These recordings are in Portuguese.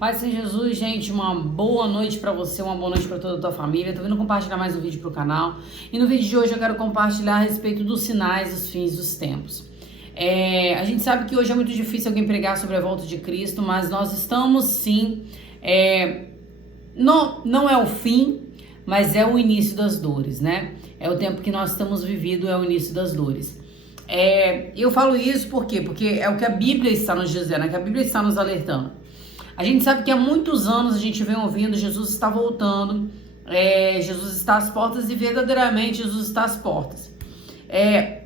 Paz em Jesus, gente, uma boa noite pra você, uma boa noite pra toda a tua família. Tô vindo compartilhar mais um vídeo pro canal. E no vídeo de hoje eu quero compartilhar a respeito dos sinais dos fins dos tempos. A gente sabe que hoje é muito difícil alguém pregar sobre a volta de Cristo, mas nós estamos sim, não é o fim, mas é o início das dores, né? É o tempo que nós estamos vivendo, é o início das dores. Eu falo isso por quê? Porque é o que a Bíblia está nos dizendo, é o que a Bíblia está nos alertando. A gente sabe que há muitos anos a gente vem ouvindo, Jesus está voltando, Jesus está às portas e verdadeiramente Jesus está às portas.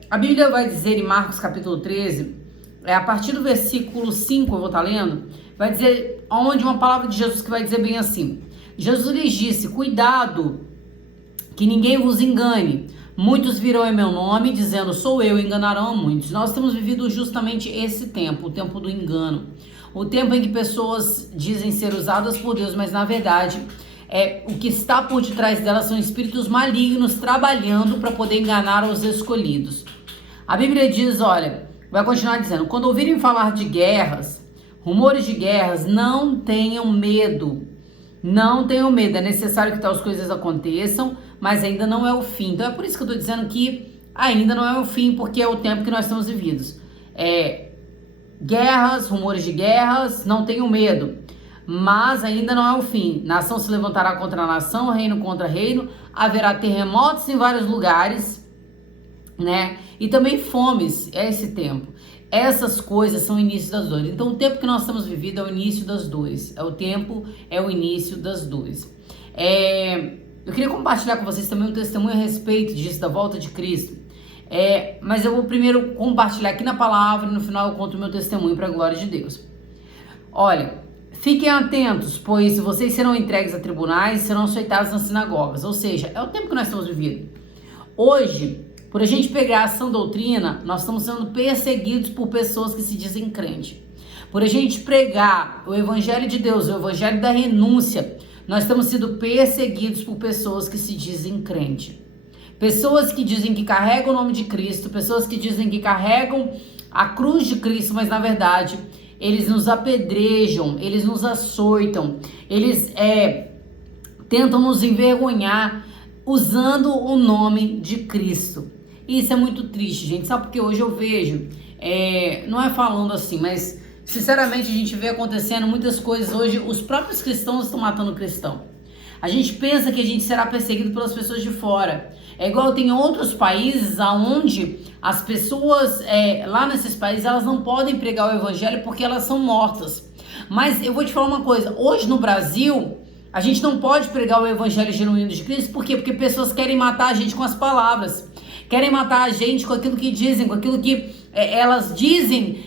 A Bíblia vai dizer em Marcos capítulo 13, a partir do versículo 5, eu vou estar lendo, vai dizer, onde uma palavra de Jesus que vai dizer bem assim: Jesus lhes disse, cuidado, que ninguém vos engane. Muitos virão em meu nome, dizendo, sou eu, e enganarão a muitos. Nós temos vivido justamente esse tempo, o tempo do engano. O tempo em que pessoas dizem ser usadas por Deus, mas na verdade, o que está por detrás delas são espíritos malignos trabalhando para poder enganar os escolhidos. A Bíblia diz, olha, vai continuar dizendo, quando ouvirem falar de guerras, rumores de guerras, não tenham medo. Não tenham medo, é necessário que tais coisas aconteçam, mas ainda não é o fim. Então é por isso que eu estou dizendo que ainda não é o fim, porque é o tempo que nós estamos vividos. Guerras, rumores de guerras, não tenham medo, mas ainda não é o fim. Nação se levantará contra nação, reino contra reino, haverá terremotos em vários lugares, né? E também fomes, é esse tempo. Essas coisas são o início das dores. Então o tempo que nós estamos vivendo é o início das dores. É o início das dores. Eu queria compartilhar com vocês também um testemunho a respeito disso, da volta de Cristo. Mas eu vou primeiro compartilhar aqui na palavra e no final eu conto o meu testemunho para a glória de Deus. Olha, fiquem atentos, pois vocês serão entregues a tribunais e serão açoitados nas sinagogas. Ou seja, é o tempo que nós estamos vivendo. Hoje, por a gente pegar a sã doutrina, nós estamos sendo perseguidos por pessoas que se dizem crente. Por a gente pregar o evangelho de Deus, o evangelho da renúncia, nós estamos sendo perseguidos por pessoas que se dizem crente. Pessoas que dizem que carregam o nome de Cristo, pessoas que dizem que carregam a cruz de Cristo, mas na verdade eles nos apedrejam, eles nos açoitam, eles tentam nos envergonhar usando o nome de Cristo. E isso é muito triste, gente. Sabe porque hoje eu vejo, não é falando assim, mas sinceramente a gente vê acontecendo muitas coisas hoje. Os próprios cristãos estão matando o cristão. A gente pensa que a gente será perseguido pelas pessoas de fora. É igual tem outros países onde as pessoas, lá nesses países, elas não podem pregar o evangelho porque elas são mortas. Mas eu vou te falar uma coisa, hoje no Brasil, a gente não pode pregar o evangelho genuíno de Cristo, por quê? Porque pessoas querem matar a gente com as palavras, querem matar a gente com aquilo que dizem, com aquilo que elas dizem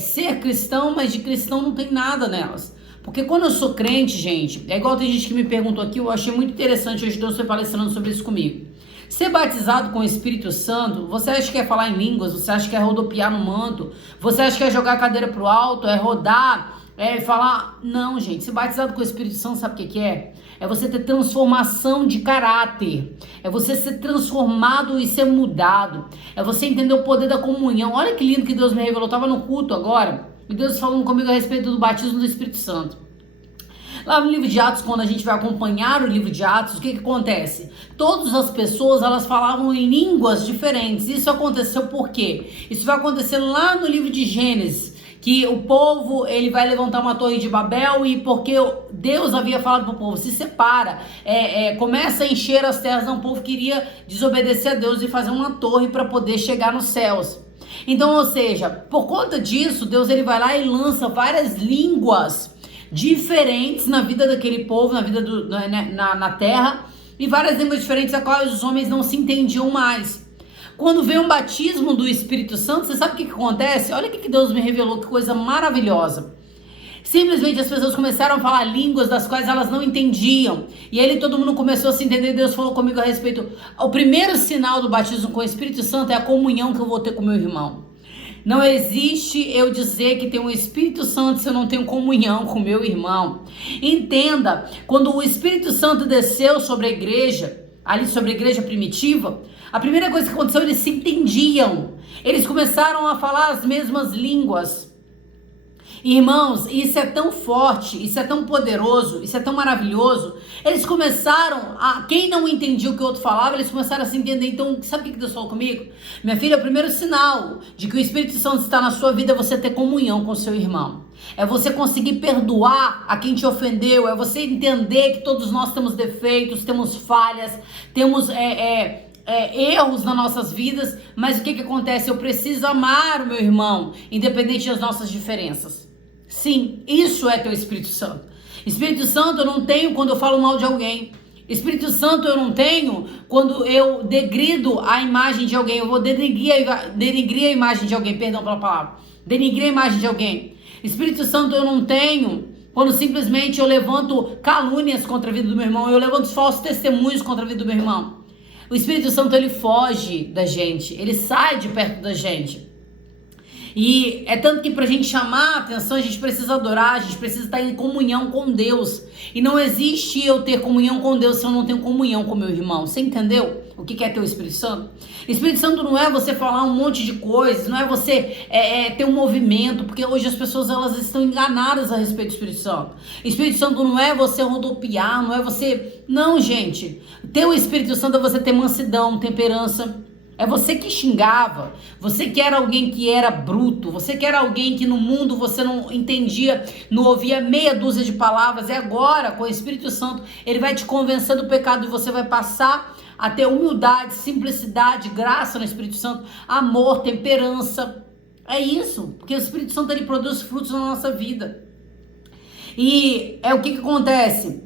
ser cristão, mas de cristão não tem nada nelas. Porque quando eu sou crente, gente, é igual tem gente que me perguntou aqui, eu achei muito interessante, hoje Deus foi palestrando sobre isso comigo. Ser batizado com o Espírito Santo, você acha que é falar em línguas, você acha que é rodopiar no manto, você acha que é jogar a cadeira pro alto, é rodar, falar... Não, gente, ser batizado com o Espírito Santo, sabe o que é? É você ter transformação de caráter, é você ser transformado e ser mudado, é você entender o poder da comunhão. Olha que lindo que Deus me revelou, eu estava no culto agora, e Deus falando comigo a respeito do batismo do Espírito Santo. Lá no livro de Atos, quando a gente vai acompanhar o livro de Atos, o que acontece? Todas as pessoas, elas falavam em línguas diferentes. Isso aconteceu por quê? Isso vai acontecer lá no livro de Gênesis, que o povo, ele vai levantar uma torre de Babel e porque Deus havia falado para o povo, se separa, começa a encher as terras, não, o povo queria desobedecer a Deus e fazer uma torre para poder chegar nos céus. Então, ou seja, por conta disso, Deus ele vai lá e lança várias línguas diferentes na vida daquele povo, na vida na terra, e várias línguas diferentes a quais os homens não se entendiam mais. Quando vem um batismo do Espírito Santo, você sabe o que acontece? Olha o que Deus me revelou, que coisa maravilhosa. Simplesmente as pessoas começaram a falar línguas das quais elas não entendiam. E aí todo mundo começou a se entender. Deus falou comigo a respeito. O primeiro sinal do batismo com o Espírito Santo é a comunhão que eu vou ter com meu irmão. Não existe eu dizer que tem um Espírito Santo se eu não tenho comunhão com meu irmão. Entenda, quando o Espírito Santo desceu sobre a igreja, ali sobre a igreja primitiva, a primeira coisa que aconteceu, eles se entendiam. Eles começaram a falar as mesmas línguas. Irmãos, isso é tão forte, isso é tão poderoso, isso é tão maravilhoso. Eles começaram quem não entendia o que o outro falava, eles começaram a se entender. Então, sabe o que Deus falou comigo? Minha filha, o primeiro sinal de que o Espírito Santo está na sua vida é você ter comunhão com o seu irmão. É você conseguir perdoar a quem te ofendeu, é você entender que todos nós temos defeitos, temos falhas, temos erros nas nossas vidas, mas o que acontece? Eu preciso amar o meu irmão, independente das nossas diferenças. Sim, isso é teu Espírito Santo. Espírito Santo eu não tenho quando eu falo mal de alguém. Espírito Santo eu não tenho quando eu degrido a imagem de alguém. Eu vou denigrir a imagem de alguém, perdão pela palavra. Denigrir a imagem de alguém. Espírito Santo eu não tenho quando simplesmente eu levanto calúnias contra a vida do meu irmão. Eu levanto falsos testemunhos contra a vida do meu irmão. O Espírito Santo ele foge da gente. Ele sai de perto da gente. E é tanto que pra gente chamar a atenção, a gente precisa adorar, a gente precisa estar em comunhão com Deus. E não existe eu ter comunhão com Deus se eu não tenho comunhão com meu irmão. Você entendeu o que é ter o Espírito Santo? Espírito Santo não é você falar um monte de coisas, não é você ter um movimento, porque hoje as pessoas elas estão enganadas a respeito do Espírito Santo. Espírito Santo não é você rodopiar, não é você... Não, gente. Ter o Espírito Santo é você ter mansidão, temperança. É você que xingava, você que era alguém que era bruto, você que era alguém que no mundo você não entendia, não ouvia meia dúzia de palavras. E agora, com o Espírito Santo, ele vai te convencer do pecado e você vai passar a ter humildade, simplicidade, graça no Espírito Santo, amor, temperança. É isso, porque o Espírito Santo ele produz frutos na nossa vida. E é o que acontece?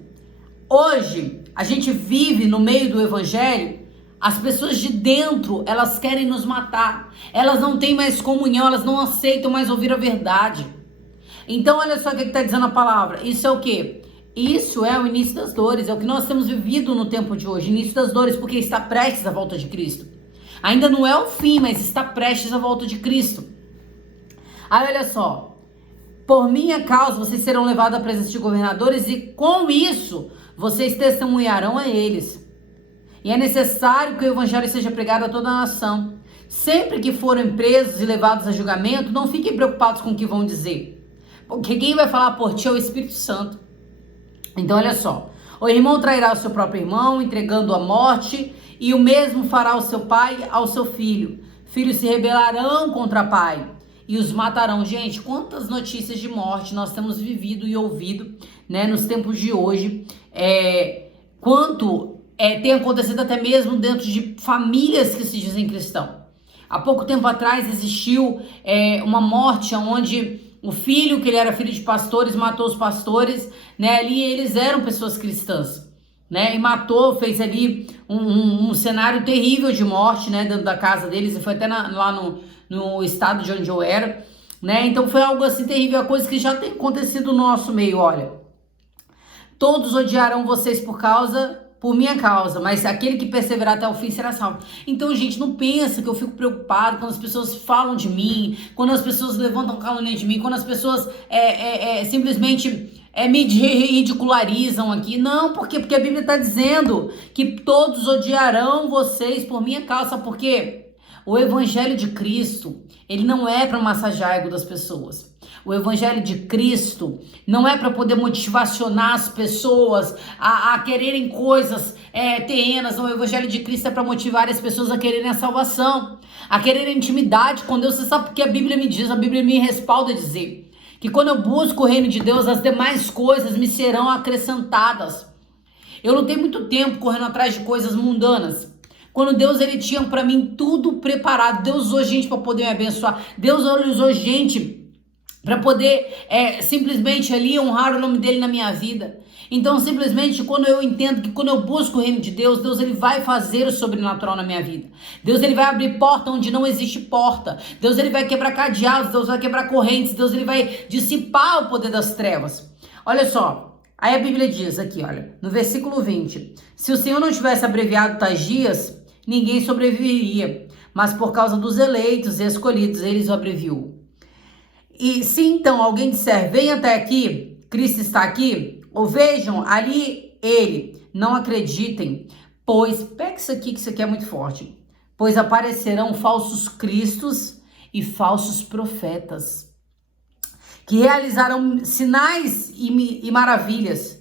Hoje, a gente vive no meio do evangelho. As pessoas de dentro, elas querem nos matar. Elas não têm mais comunhão, elas não aceitam mais ouvir a verdade. Então, olha só o que está dizendo a palavra. Isso é o quê? Isso é o início das dores. É o que nós temos vivido no tempo de hoje. Início das dores, porque está prestes à volta de Cristo. Ainda não é o fim, mas está prestes à volta de Cristo. Aí, olha só. Por minha causa, vocês serão levados à presença de governadores e com isso, vocês testemunharão a eles. E é necessário que o evangelho seja pregado a toda a nação. Sempre que forem presos e levados a julgamento, não fiquem preocupados com o que vão dizer. Porque quem vai falar por ti é o Espírito Santo. Então olha só. O irmão trairá o seu próprio irmão, entregando-o à morte, e o mesmo fará o seu pai ao seu filho. Filhos se rebelarão contra pai e os matarão. Gente, quantas notícias de morte nós temos vivido e ouvido, né, nos tempos de hoje. Tem acontecido até mesmo dentro de famílias que se dizem cristão. Há pouco tempo atrás existiu uma morte onde o filho, que ele era filho de pastores, matou os pastores, né? Ali eles eram pessoas cristãs, né? E matou, fez ali um cenário terrível de morte, né? Dentro da casa deles, e foi até lá no estado de onde eu era, né? Então foi algo assim terrível, a coisa que já tem acontecido no nosso meio. Olha, todos odiarão vocês por minha causa, mas aquele que perseverar até o fim será salvo. Então, gente, não pensa que eu fico preocupado quando as pessoas falam de mim, quando as pessoas levantam calúnia de mim, quando as pessoas simplesmente me ridicularizam aqui. Não, porque a Bíblia está dizendo que todos odiarão vocês por minha causa, porque o evangelho de Cristo, ele não é para massagear o ego das pessoas. O evangelho de Cristo não é para poder motivacionar as pessoas a quererem coisas terrenas. Não, o evangelho de Cristo é para motivar as pessoas a quererem a salvação, a quererem intimidade com Deus. Você sabe porque a Bíblia me diz, a Bíblia me respalda a dizer que quando eu busco o reino de Deus, as demais coisas me serão acrescentadas. Eu não tenho muito tempo correndo atrás de coisas mundanas. Quando Deus ele tinha para mim tudo preparado, Deus usou gente para poder me abençoar, Deus usou gente para poder simplesmente ali honrar o nome dele na minha vida. Então simplesmente quando eu entendo que quando eu busco o reino de Deus, Deus ele vai fazer o sobrenatural na minha vida. Deus ele vai abrir porta onde não existe porta. Deus ele vai quebrar cadeados, Deus vai quebrar correntes, Deus ele vai dissipar o poder das trevas. Olha só, aí a Bíblia diz aqui, olha, no versículo 20, se o Senhor não tivesse abreviado tais dias, ninguém sobreviveria, mas por causa dos eleitos e escolhidos, eles o abreviou. E se então alguém disser, venha até aqui, Cristo está aqui, ou vejam ali ele, não acreditem, pois, pega isso aqui que isso aqui é muito forte, pois aparecerão falsos cristos e falsos profetas, que realizarão sinais e maravilhas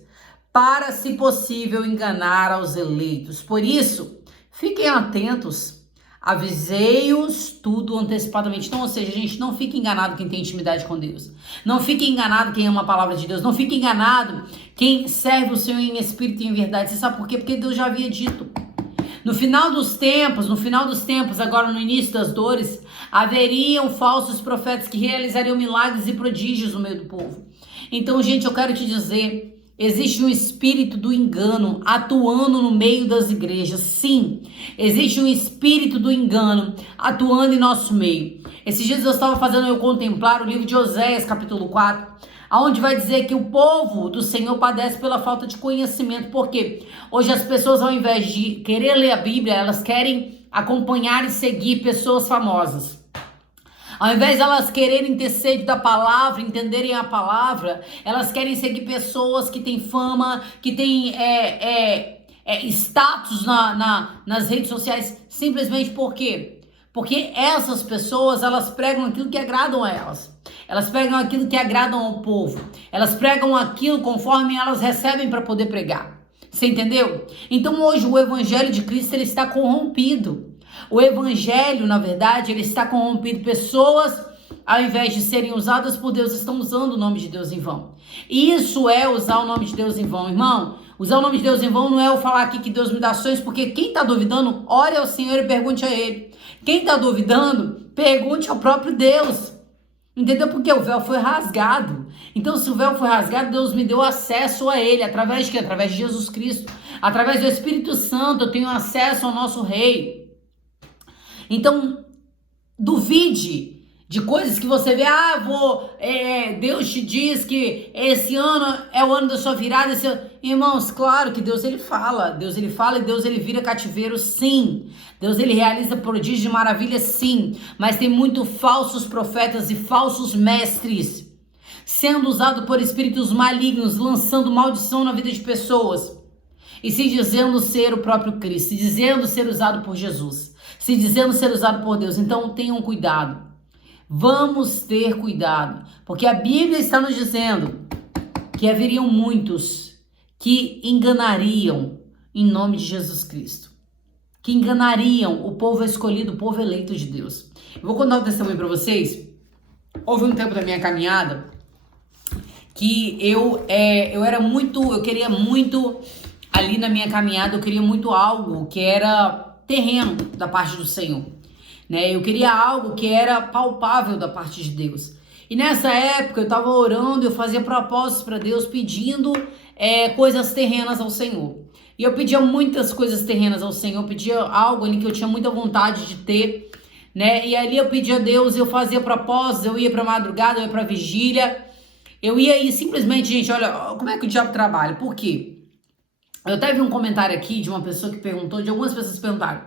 para, se possível, enganar aos eleitos. Por isso, fiquem atentos, avisei-os tudo antecipadamente. Então, ou seja, gente, não fique enganado quem tem intimidade com Deus. Não fique enganado quem ama a palavra de Deus. Não fique enganado quem serve o Senhor em espírito e em verdade. Você sabe por quê? Porque Deus já havia dito. No final dos tempos, agora no início das dores, haveriam falsos profetas que realizariam milagres e prodígios no meio do povo. Então, gente, eu quero te dizer, existe um espírito do engano atuando no meio das igrejas. Sim, existe um espírito do engano atuando em nosso meio. Esses dias eu estava fazendo eu contemplar o livro de Oséias, capítulo 4, onde vai dizer que o povo do Senhor padece pela falta de conhecimento. Por quê? Hoje as pessoas, ao invés de querer ler a Bíblia, elas querem acompanhar e seguir pessoas famosas. Ao invés de elas quererem ter sede da palavra, entenderem a palavra, elas querem seguir pessoas que têm fama, que têm status nas redes sociais, simplesmente por quê? Porque essas pessoas, elas pregam aquilo que agradam a elas. Elas pregam aquilo que agradam ao povo. Elas pregam aquilo conforme elas recebem para poder pregar. Você entendeu? Então hoje o evangelho de Cristo, ele está corrompido. O evangelho, na verdade, ele está corrompido. Pessoas, ao invés de serem usadas por Deus, estão usando o nome de Deus em vão. E isso é usar o nome de Deus em vão, irmão. Usar o nome de Deus em vão não é eu falar aqui que Deus me dá sonhos, porque quem está duvidando, ore ao Senhor e pergunte a Ele. Quem está duvidando, pergunte ao próprio Deus. Entendeu? Porque o véu foi rasgado. Então, se o véu foi rasgado, Deus me deu acesso a Ele. Através de quê? Através de Jesus Cristo. Através do Espírito Santo, eu tenho acesso ao nosso Rei. Então, duvide de coisas que você vê. Deus te diz que esse ano é o ano da sua virada. Irmãos, claro que Deus ele fala e Deus ele vira cativeiro, sim. Deus ele realiza prodígios de maravilha, sim. Mas tem muito falsos profetas e falsos mestres sendo usado por espíritos malignos, lançando maldição na vida de pessoas e se dizendo ser o próprio Cristo, se dizendo ser usado por Jesus, se dizendo ser usado por Deus. Então tenham cuidado. Vamos ter cuidado, porque a Bíblia está nos dizendo que haveriam muitos que enganariam em nome de Jesus Cristo, que enganariam o povo escolhido, o povo eleito de Deus. Eu vou contar um testemunho para vocês. Houve um tempo da minha caminhada que eu queria muito, ali na minha caminhada, eu queria muito algo que era terreno da parte do Senhor. Eu queria algo que era palpável da parte de Deus. E nessa época eu estava orando, eu fazia propósitos para Deus, pedindo coisas terrenas ao Senhor. E eu pedia muitas coisas terrenas ao Senhor, eu pedia algo ali que eu tinha muita vontade de ter, E ali eu pedia a Deus, eu fazia propósitos, eu ia para madrugada, eu ia para vigília, eu ia aí simplesmente, gente, olha como é que o diabo trabalha. Por quê? Eu até vi um comentário aqui de uma pessoa que perguntou, de algumas pessoas que perguntaram.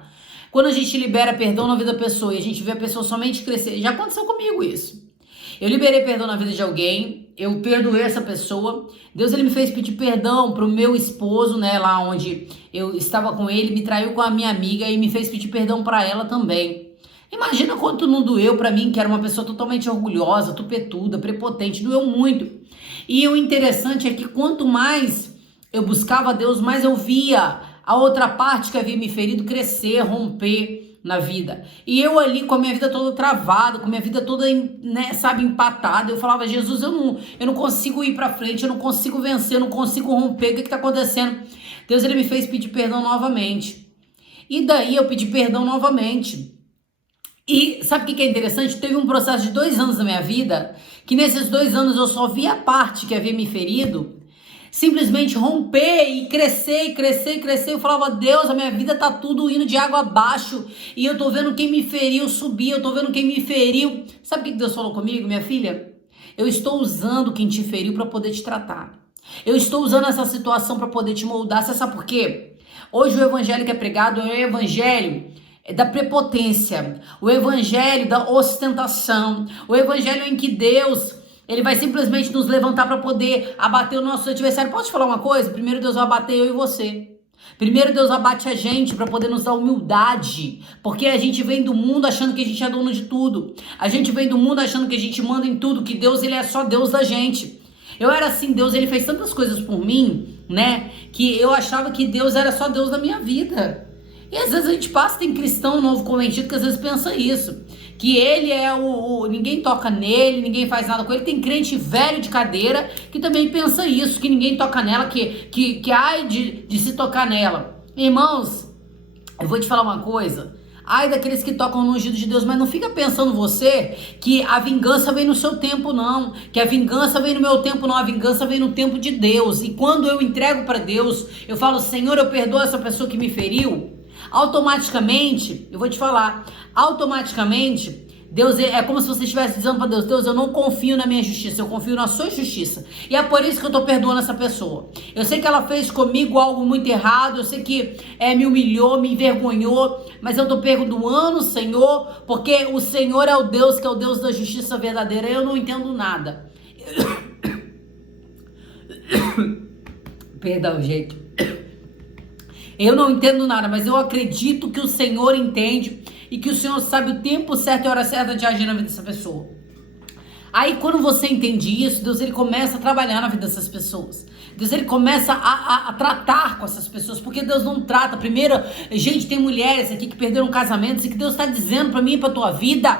Quando a gente libera perdão na vida da pessoa e a gente vê a pessoa somente crescer, já aconteceu comigo isso. Eu liberei perdão na vida de alguém, eu perdoei essa pessoa, Deus ele me fez pedir perdão pro meu esposo, lá onde eu estava com ele, me traiu com a minha amiga e me fez pedir perdão para ela também. Imagina quanto não doeu para mim, que era uma pessoa totalmente orgulhosa, tupetuda, prepotente, doeu muito. E o interessante é que quanto mais eu buscava a Deus, mais eu via a outra parte que havia me ferido crescer, romper na vida. E eu ali com a minha vida toda travada, com a minha vida toda, empatada, eu falava, Jesus, eu não consigo ir pra frente, eu não consigo vencer, eu não consigo romper, o que tá acontecendo? Deus, ele me fez pedir perdão novamente. E daí eu pedi perdão novamente. E sabe o que é interessante? Teve um processo de 2 anos na minha vida, que nesses 2 anos eu só vi a parte que havia me ferido, simplesmente romper e crescer. Eu falava, Deus, a minha vida tá tudo indo de água abaixo. E eu tô vendo quem me feriu subir, eu tô vendo quem me feriu. Sabe o que Deus falou comigo, minha filha? Eu estou usando quem te feriu para poder te tratar. Eu estou usando essa situação para poder te moldar. Você sabe por quê? Hoje o evangelho que é pregado é o evangelho da prepotência, o evangelho da ostentação, o evangelho em que Deus... ele vai simplesmente nos levantar para poder abater o nosso adversário. Posso te falar uma coisa? Primeiro Deus vai abater eu e você. Primeiro Deus abate a gente para poder nos dar humildade, porque a gente vem do mundo achando que a gente é dono de tudo. A gente vem do mundo achando que a gente manda em tudo, que Deus ele é só Deus da gente. Eu era assim, Deus ele fez tantas coisas por mim, né, que eu achava que Deus era só Deus da minha vida. E às vezes a gente passa, tem cristão novo convertido que às vezes pensa isso, que ele é ninguém toca nele, ninguém faz nada com ele. Tem crente velho de cadeira que também pensa isso, que ninguém toca nela, que ai de se tocar nela. Irmãos, eu vou te falar uma coisa, ai daqueles que tocam no ungido de Deus, mas não fica pensando você que a vingança vem no seu tempo não, que a vingança vem no meu tempo não, a vingança vem no tempo de Deus. E quando eu entrego para Deus, eu falo, Senhor, eu perdoo essa pessoa que me feriu, automaticamente, eu vou te falar, automaticamente, Deus é como se você estivesse dizendo para Deus, Deus, eu não confio na minha justiça, eu confio na sua justiça. E é por isso que eu tô perdoando essa pessoa. Eu sei que ela fez comigo algo muito errado, eu sei que me humilhou, me envergonhou, mas eu tô perdoando o Senhor, porque o Senhor é o Deus que é o Deus da justiça verdadeira. Eu não entendo nada. Perdão, gente. Eu não entendo nada, mas eu acredito que o Senhor entende e que o Senhor sabe o tempo certo e a hora certa de agir na vida dessa pessoa. Aí quando você entende isso, Deus ele começa a trabalhar na vida dessas pessoas. Deus ele começa a tratar com essas pessoas, porque Deus não trata. Primeiro, gente, tem mulheres aqui que perderam casamentos e que Deus está dizendo para mim e para tua vida.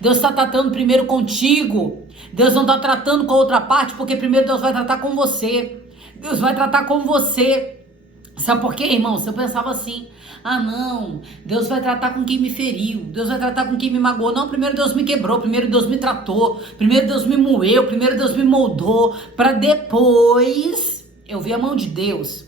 Deus está tratando primeiro contigo. Deus não está tratando com a outra parte, porque primeiro Deus vai tratar com você. Deus vai tratar com você. Sabe por quê, irmão? Se eu pensava assim, ah não, Deus vai tratar com quem me feriu, Deus vai tratar com quem me magoou. Não, primeiro Deus me quebrou, primeiro Deus me tratou, primeiro Deus me moeu, primeiro Deus me moldou, para depois eu ver a mão de Deus,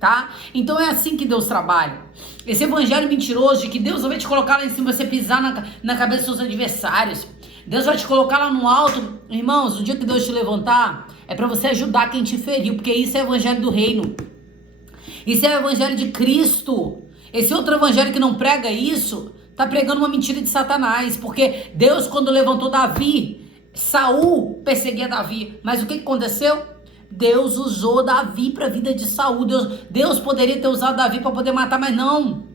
tá? Então é assim que Deus trabalha. Esse evangelho mentiroso de que Deus vai te colocar lá em cima, você pisar na cabeça dos seus adversários, Deus vai te colocar lá no alto. Irmãos, o dia que Deus te levantar, é para você ajudar quem te feriu, porque isso é evangelho do reino. Isso é o evangelho de Cristo. Esse outro evangelho que não prega isso, tá pregando uma mentira de Satanás. Porque Deus, quando levantou Davi, Saul perseguia Davi. Mas o que aconteceu? Deus usou Davi para a vida de Saul. Deus poderia ter usado Davi para poder matar, mas não.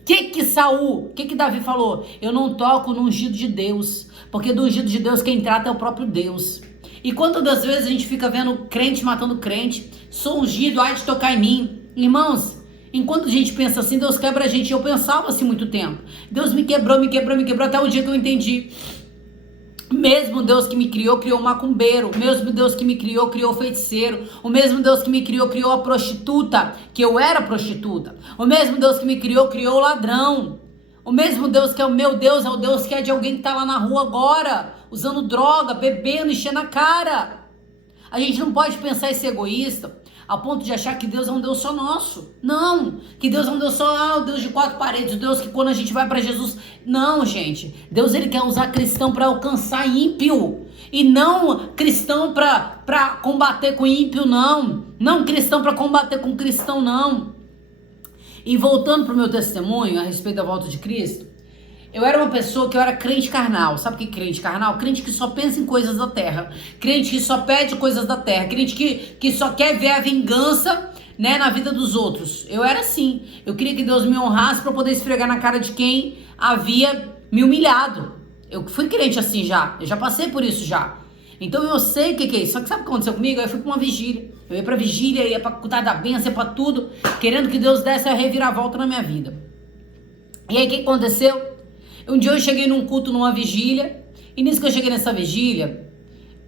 O que Davi falou? Eu não toco no ungido de Deus, porque do ungido de Deus quem trata é o próprio Deus. E quantas das vezes a gente fica vendo crente matando crente, sou ungido, ai de tocar em mim. Irmãos, enquanto a gente pensa assim, Deus quebra a gente. Eu pensava assim muito tempo. Deus me quebrou, até o dia que eu entendi. Mesmo Deus que me criou, criou o macumbeiro. O mesmo Deus que me criou, criou o feiticeiro. O mesmo Deus que me criou, criou a prostituta, que eu era prostituta. O mesmo Deus que me criou, criou o ladrão. O mesmo Deus que é o meu Deus, é o Deus que é de alguém que tá lá na rua agora, usando droga, bebendo, enchendo a cara. A gente não pode pensar em ser egoísta a ponto de achar que Deus é um Deus só nosso. Não, que Deus é um Deus só, o Deus de quatro paredes, o Deus que quando a gente vai para Jesus. Não, gente. Deus ele quer usar cristão para alcançar ímpio. E não cristão para combater com ímpio, não. Não cristão para combater com cristão, não. E voltando para o meu testemunho a respeito da volta de Cristo, eu era uma pessoa que eu era crente carnal. Sabe o que é crente carnal? Crente que só pensa em coisas da terra. Crente que só pede coisas da terra. Crente que só quer ver a vingança, né, na vida dos outros. Eu era assim. Eu queria que Deus me honrasse para poder esfregar na cara de quem havia me humilhado. Eu fui crente assim já. Eu já passei por isso já. Então eu sei o que é isso. Só que sabe o que aconteceu comigo? Eu fui para uma vigília. Eu ia para vigília, ia para cuidar da bênção, ia para tudo, querendo que Deus desse a reviravolta na minha vida. E aí o que aconteceu? Um dia eu cheguei num culto, numa vigília, e nisso que eu cheguei nessa vigília,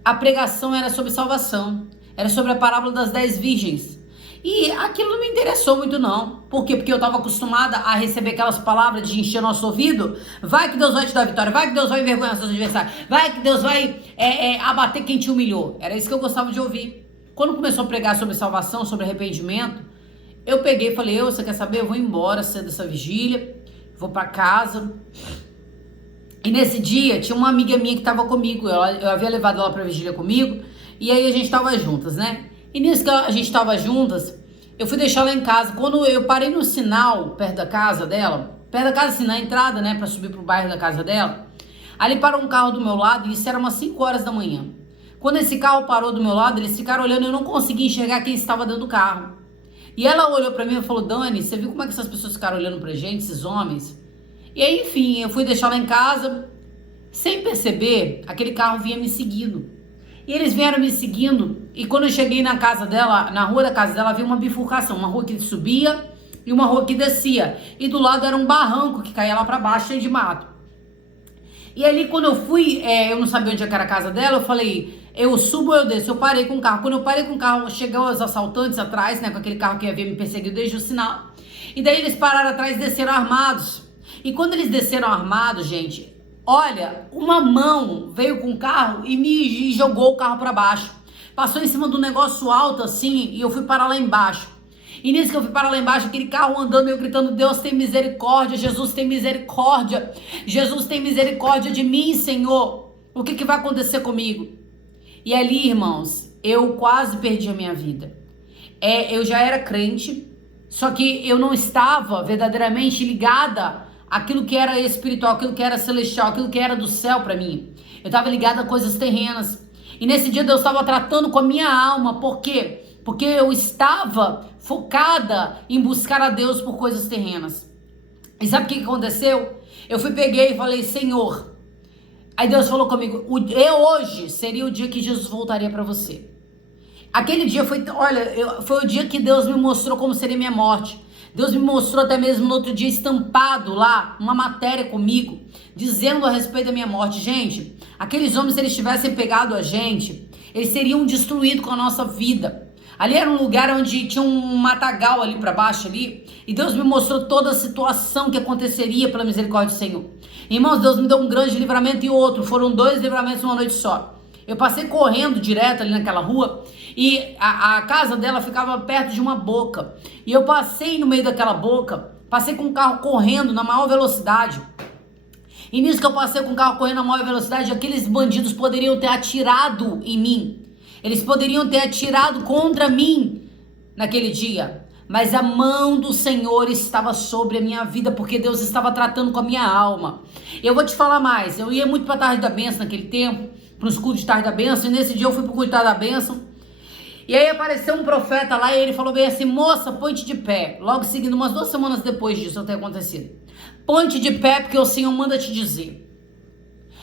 a pregação era sobre salvação, era sobre a parábola das 10 virgens. E aquilo não me interessou muito não. Por quê? Porque eu estava acostumada a receber aquelas palavras de encher nosso ouvido. Vai que Deus vai te dar vitória, vai que Deus vai envergonhar seus adversários, vai que Deus vai abater quem te humilhou. Era isso que eu gostava de ouvir. Quando começou a pregar sobre salvação, sobre arrependimento, eu peguei e falei, você quer saber? Eu vou embora cedo dessa vigília, vou para casa. E nesse dia, tinha uma amiga minha que estava comigo, eu havia levado ela pra vigília comigo, e aí a gente tava juntas, né? E nisso que a gente tava juntas, eu fui deixar ela em casa. Quando eu parei no sinal, perto da casa dela, assim, na entrada, né, pra subir pro bairro da casa dela, ali parou um carro do meu lado, e isso era umas 5 horas da manhã. Quando esse carro parou do meu lado, eles ficaram olhando, eu não conseguia enxergar quem estava dentro do carro. E ela olhou pra mim e falou, Dani, você viu como é que essas pessoas ficaram olhando pra gente, esses homens? E aí, enfim, eu fui deixar lá em casa, sem perceber, aquele carro vinha me seguindo. E eles vieram me seguindo, e quando eu cheguei na casa dela, na rua da casa dela, havia uma bifurcação, uma rua que subia e uma rua que descia. E do lado era um barranco que caía lá pra baixo, cheio de mato. E ali, quando eu fui, eu não sabia onde era a casa dela, eu falei, eu subo ou eu desço? Eu parei com o carro. Quando eu parei com o carro, chegou os assaltantes atrás, né, com aquele carro que havia me perseguido desde o sinal. E daí eles pararam atrás e desceram armados. E quando eles desceram armados, gente, olha, uma mão veio com o carro e me jogou o carro para baixo. Passou em cima de um negócio alto assim e eu fui parar lá embaixo. E nisso que eu fui parar lá embaixo, aquele carro andando, eu gritando, Deus tem misericórdia, Jesus tem misericórdia, Jesus tem misericórdia de mim, Senhor. O que vai acontecer comigo? E ali, irmãos, eu quase perdi a minha vida. Eu já era crente, só que eu não estava verdadeiramente ligada àquilo que era espiritual, aquilo que era celestial, aquilo que era do céu para mim. Eu estava ligada a coisas terrenas. E nesse dia Deus estava tratando com a minha alma. Por quê? Porque eu estava focada em buscar a Deus por coisas terrenas. E sabe o que aconteceu? Eu peguei e falei, Senhor. Aí Deus falou comigo, hoje seria o dia que Jesus voltaria para você. Aquele dia foi o dia que Deus me mostrou como seria minha morte. Deus me mostrou até mesmo no outro dia estampado lá, uma matéria comigo, dizendo a respeito da minha morte. Gente, aqueles homens, se eles tivessem pegado a gente, eles seriam destruídos com a nossa vida. Ali era um lugar onde tinha um matagal ali para baixo ali, e Deus me mostrou toda a situação que aconteceria pela misericórdia do Senhor. Irmãos, Deus me deu um grande livramento e outro, foram 2 livramentos numa noite só. Eu passei correndo direto ali naquela rua e a casa dela ficava perto de uma boca. E eu passei no meio daquela boca, passei com o carro correndo na maior velocidade. E nisso que eu passei com o carro correndo na maior velocidade, aqueles bandidos poderiam ter atirado em mim. Eles poderiam ter atirado contra mim naquele dia. Mas a mão do Senhor estava sobre a minha vida, porque Deus estava tratando com a minha alma. Eu vou te falar mais, eu ia muito para a tarde da bênção naquele tempo, para os cultos de tarde da bênção, e nesse dia eu fui para o culto da bênção. E aí apareceu um profeta lá e ele falou bem assim, moça, põe-te de pé. Logo seguindo, umas 2 semanas depois disso ter acontecido. Põe-te de pé porque o Senhor manda te dizer.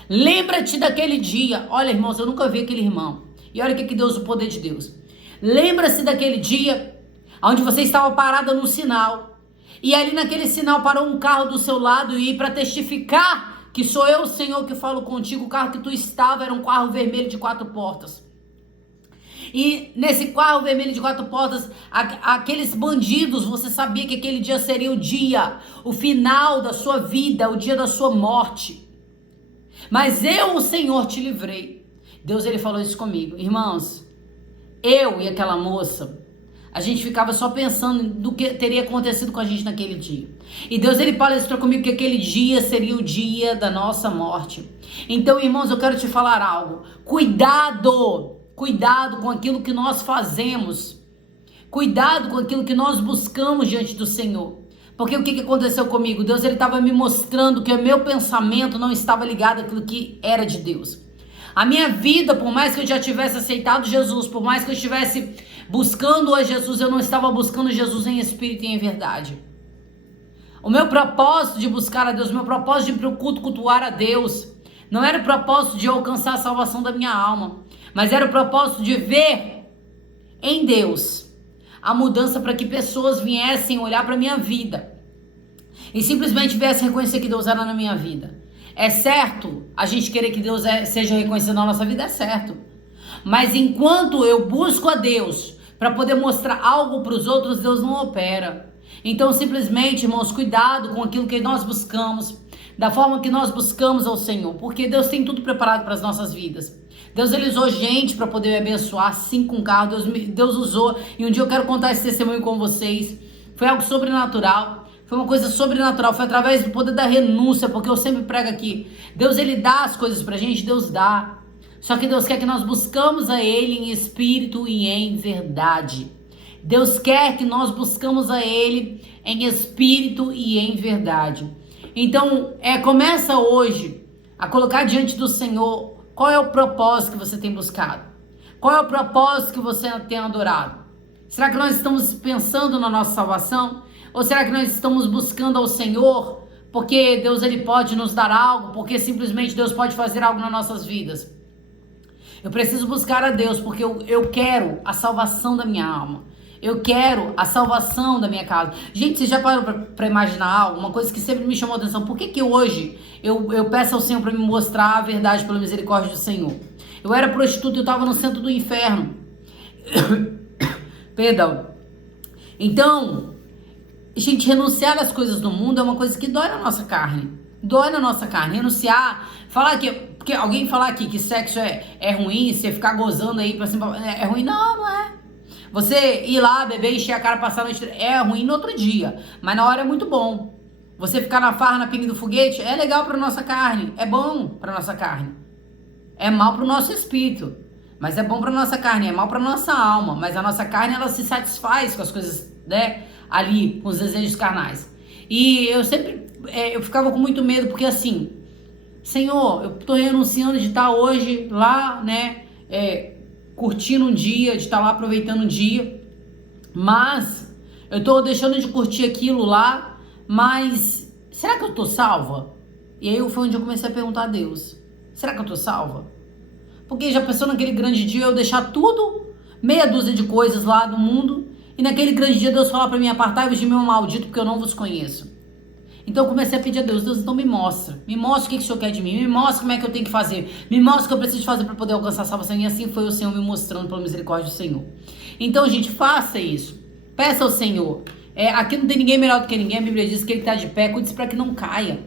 Lembra-te daquele dia. Olha, irmãos, eu nunca vi aquele irmão. E olha o que Deus, o poder de Deus. Lembra-se daquele dia onde você estava parada no sinal. E ali naquele sinal parou um carro do seu lado e para testificar que sou eu, Senhor, que falo contigo, o carro que tu estava era um carro vermelho de 4 portas. E nesse carro vermelho de 4 portas, aqueles bandidos, você sabia que aquele dia seria o dia, o final da sua vida, o dia da sua morte. Mas eu, o Senhor, te livrei. Deus, ele falou isso comigo. Irmãos, eu e aquela moça, a gente ficava só pensando do que teria acontecido com a gente naquele dia. E Deus, ele palestrou comigo que aquele dia seria o dia da nossa morte. Então, irmãos, eu quero te falar algo. Cuidado com aquilo que nós fazemos. Cuidado com aquilo que nós buscamos diante do Senhor. Porque o que aconteceu comigo? Deus, ele estava me mostrando que o meu pensamento não estava ligado àquilo que era de Deus. A minha vida, por mais que eu já tivesse aceitado Jesus, por mais que eu estivesse buscando a Jesus, eu não estava buscando Jesus em espírito e em verdade. O meu propósito de buscar a Deus, o meu propósito de ir para o culto cultuar a Deus, não era o propósito de alcançar a salvação da minha alma, mas era o propósito de ver em Deus a mudança para que pessoas viessem olhar para a minha vida e simplesmente viessem reconhecer que Deus era na minha vida. É certo a gente querer que Deus seja reconhecido na nossa vida, é certo. Mas enquanto eu busco a Deus para poder mostrar algo para os outros, Deus não opera. Então simplesmente, irmãos, cuidado com aquilo que nós buscamos, da forma que nós buscamos ao Senhor, porque Deus tem tudo preparado para as nossas vidas. Deus, ele usou gente para poder me abençoar, sim, com carro. Deus usou, e um dia eu quero contar esse testemunho com vocês. Foi algo sobrenatural. Foi uma coisa sobrenatural, foi através do poder da renúncia, porque eu sempre prego aqui, Deus, ele dá as coisas pra gente, Deus dá. Só que Deus quer que nós buscamos a Ele em espírito e em verdade. Deus quer que nós buscamos a Ele em espírito e em verdade. Então, começa hoje a colocar diante do Senhor qual é o propósito que você tem buscado. Qual é o propósito que você tem adorado. Será que nós estamos pensando na nossa salvação? Ou será que nós estamos buscando ao Senhor porque Deus ele pode nos dar algo, porque simplesmente Deus pode fazer algo nas nossas vidas? Eu preciso buscar a Deus porque eu quero a salvação da minha alma. Eu quero a salvação da minha casa. Gente, você já parou para imaginar algo? Uma coisa que sempre me chamou a atenção. Por que hoje eu peço ao Senhor para me mostrar a verdade pela misericórdia do Senhor? Eu era prostituta e eu estava no centro do inferno. Perdão. Então, gente, renunciar às coisas do mundo é uma coisa que dói na nossa carne. Dói na nossa carne. Renunciar, falar que... Porque alguém falar aqui que sexo é ruim, você ficar gozando aí pra cima, é ruim. Não, não é. Você ir lá, beber, encher a cara, passar a noite, é ruim no outro dia. Mas na hora é muito bom. Você ficar na farra, na pinga do foguete, é legal pra nossa carne. É bom pra nossa carne. É mal pro nosso espírito. Mas é bom pra nossa carne, é mal pra nossa alma. Mas a nossa carne, ela se satisfaz com as coisas, né? Ali, com os desejos carnais. E eu sempre, eu ficava com muito medo, porque assim, Senhor, eu tô renunciando de estar hoje lá, né? Curtindo um dia, de estar lá aproveitando um dia. Mas eu tô deixando de curtir aquilo lá, mas será que eu tô salva? E aí foi onde eu comecei a perguntar a Deus. Será que eu tô salva? Porque já pensou naquele grande dia eu deixar tudo, meia dúzia de coisas lá do mundo, e naquele grande dia Deus falar para mim, apartai-vos de mim, maldito, porque eu não vos conheço. Então eu comecei a pedir a Deus, então me mostra o que o Senhor quer de mim, me mostra como é que eu tenho que fazer, me mostra o que eu preciso fazer para poder alcançar a salvação, e assim foi o Senhor me mostrando pela misericórdia do Senhor. Então, gente, faça isso, peça ao Senhor. Aqui não tem ninguém melhor do que ninguém, a Bíblia diz que ele está de pé, cuide para que não caia.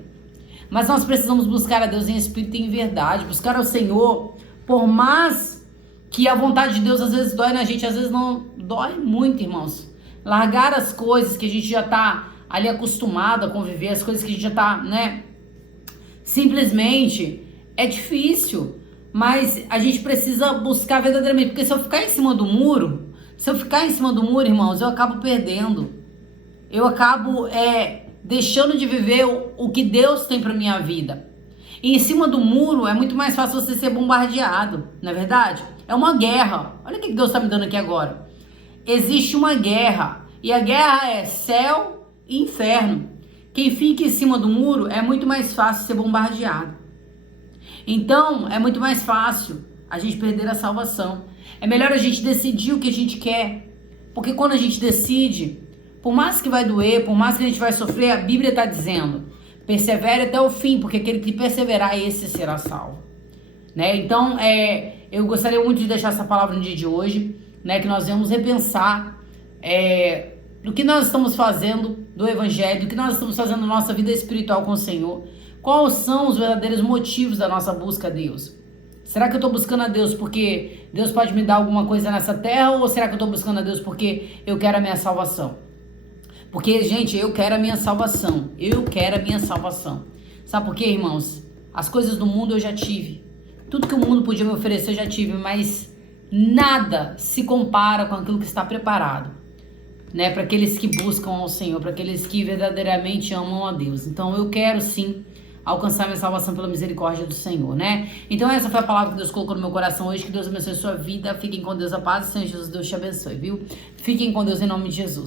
Mas nós precisamos buscar a Deus em espírito e em verdade, buscar ao Senhor, por mais que a vontade de Deus às vezes dói na gente, às vezes não dói muito, irmãos. Largar as coisas que a gente já está ali acostumado a conviver, as coisas que a gente já está, né? Simplesmente é difícil, mas a gente precisa buscar verdadeiramente, porque se eu ficar em cima do muro, irmãos, eu acabo perdendo. Eu acabo deixando de viver o que Deus tem para minha vida. E em cima do muro é muito mais fácil você ser bombardeado, não é verdade? É uma guerra. Olha o que Deus está me dando aqui agora. Existe uma guerra. E a guerra é céu e inferno. Quem fica em cima do muro é muito mais fácil ser bombardeado. Então, é muito mais fácil a gente perder a salvação. É melhor a gente decidir o que a gente quer. Porque quando a gente decide, por mais que vai doer, por mais que a gente vai sofrer, a Bíblia está dizendo, persevere até o fim, porque aquele que perseverar, esse será salvo. Né? Então, eu gostaria muito de deixar essa palavra no dia de hoje, né? Que nós vamos repensar do que nós estamos fazendo do Evangelho, do que nós estamos fazendo na nossa vida espiritual com o Senhor. Quais são os verdadeiros motivos da nossa busca a Deus? Será que eu estou buscando a Deus porque Deus pode me dar alguma coisa nessa terra? Ou será que eu estou buscando a Deus porque eu quero a minha salvação? Porque, gente, eu quero a minha salvação. Eu quero a minha salvação. Sabe por quê, irmãos? As coisas do mundo eu já tive. Tudo que o mundo podia me oferecer eu já tive, mas nada se compara com aquilo que está preparado, né? Para aqueles que buscam ao Senhor, para aqueles que verdadeiramente amam a Deus. Então eu quero sim alcançar minha salvação pela misericórdia do Senhor, né? Então essa foi a palavra que Deus colocou no meu coração hoje. Que Deus abençoe a sua vida. Fiquem com Deus, a paz do Senhor Jesus. Deus te abençoe, viu? Fiquem com Deus em nome de Jesus.